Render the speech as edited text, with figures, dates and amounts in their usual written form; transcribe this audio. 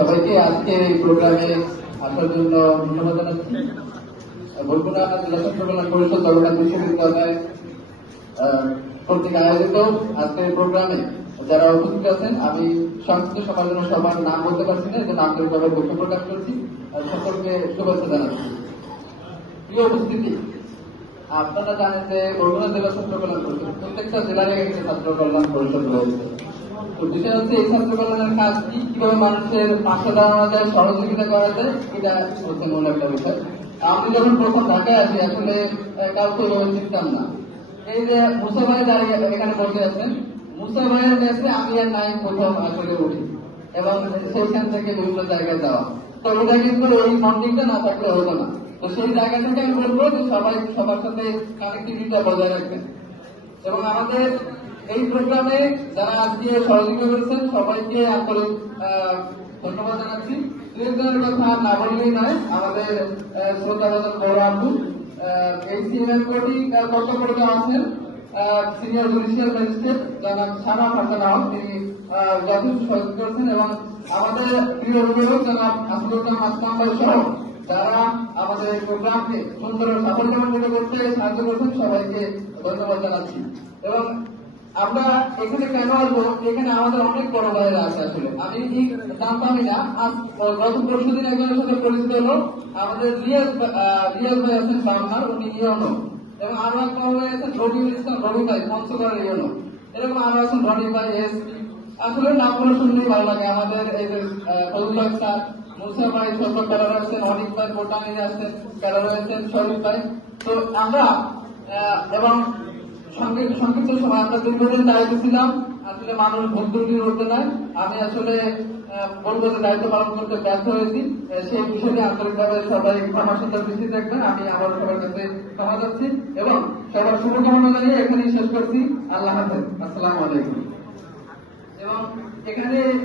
সবাইকে আজকে এই প্রোগ্রামে আসার জন্য ধন্যবাদ জানাচ্ছি। বরগুনা জেলা ছাত্র কল্যাণ পরিষদ জগন্নাথ বিশ্ববিদ্যালয় কর্তৃক আয়োজিত আজকের এই প্রোগ্রামে যারা উপস্থিত আছেন, আমি সংক্ষিপ্ত সময়ের জন্য সবার নাম বলতে পারছি না, এজন্য আন্তরিকভাবে দুঃখ প্রকাশ করছি। সকলকে শুভেচ্ছা জানাচ্ছি। প্রিয় উপস্থিতি, আপনারা জানেন যে বরগুনা জেলা ছাত্র কল্যাণ পরিষদ প্রত্যেকটা জেলায় একটি ছাত্র কল্যাণ পরিষদ রয়েছে। তো বিষয় হচ্ছে এই ছাত্র কল্যাণের কাজ কি, কিভাবে মানুষের পাশে দাঁড়ানো যায়, সহযোগিতা করা যায়, এটা হচ্ছে মূল একটা বিষয়। আমি যখন প্রথম ঢাকায় আসি আসলে কাউকে এভাবে চিনতাম না। এই যে মুসা ভাই দাঁড়িয়ে এখানে বসে আছেন, মুসা ভাইয়ের কাছে আমি আর নাই প্রথম আসলে উঠি এবং সেইখান থেকে বিভিন্ন জায়গায় যাওয়া। তো ওটা কিন্তু এই বন্ডিংটা না থাকলে হতো না। তো সেই জায়গা থেকে আমি বলবো যে সবাই সবার সাথে কানেক্টিভিটিটা বজায় রাখবেন। এবং আমাদের এই প্রোগ্রামে যারা আজকে সহযোগিতা করেছেন সবাইকে আন্তরিক ধন্যবাদ জানাচ্ছি। দুজনের কথা না বললেই নয়, আমাদের শ্রদ্ধাভাজন বড় আপু HCML কোটি বক্তব্য আছেন সিনিয়র জুডিশিয়াল ম্যাজিস্ট্রেট জনাব শামা হাসান হক, তিনি যথেষ্ট সহযোগিতা করেছেন এবং আমাদের প্রিয় অভিভাবক জনাব আসিফুজ্জামান আসলাম ভাই সহ যারা আমাদের এই প্রোগ্রামকে সুন্দর সাফল্যমণ্ডিত করতে সাহায্য করছেন, সবাইকে ধন্যবাদ জানাচ্ছি। এবং আমরা এখানে কেন আসবো, এখানে আমাদের অনেক বড় ভাইরা আছে। আসলে আমি ঠিক জানতামই না, আজ গত পরশু দিন একজনের সাথে পরিচিত হলো। আমাদের রিয়াজ ভাই আছেন বাংলার, উনি ইয়নো, এবং আরো এক বড় ভাই আছেন রবিউল ইসলাম, রবি ভাই পঞ্চগড়ের ইয়নো, এরকম আরো আছেন রনি ভাই এসপি। আসলে নামগুলো শুনলেই ভালো লাগে। আমাদের এই যে ফজলুল স্যার, মুসা ভাই ছোট ক্যাডার আছেন, অনেক ভাই বোটানির আছেন, ক্যাডার আছেন শরীফ ভাই। তো আমরা এবং সংক্ষিপ্ত সময় আমরা দীর্ঘদিন দায়িত্ব ছিলাম। আসলে মানুষ ভুল ত্রুটি করতে নয়, আমি আসলে বলবো যে দায়িত্ব পালন করতে ব্যর্থ হয়েছি। সেই বিষয়টি আন্তরিকভাবে সবাই ক্ষমার সাথে দৃষ্টি রাখবেন। আমি আবার সবার কাছে ক্ষমা যাচ্ছি এবং সবার শুভকামনা জানিয়ে এখানেই শেষ করছি। আল্লাহ হাফেজ, আসসালামু আলাইকুম। এবং এখানে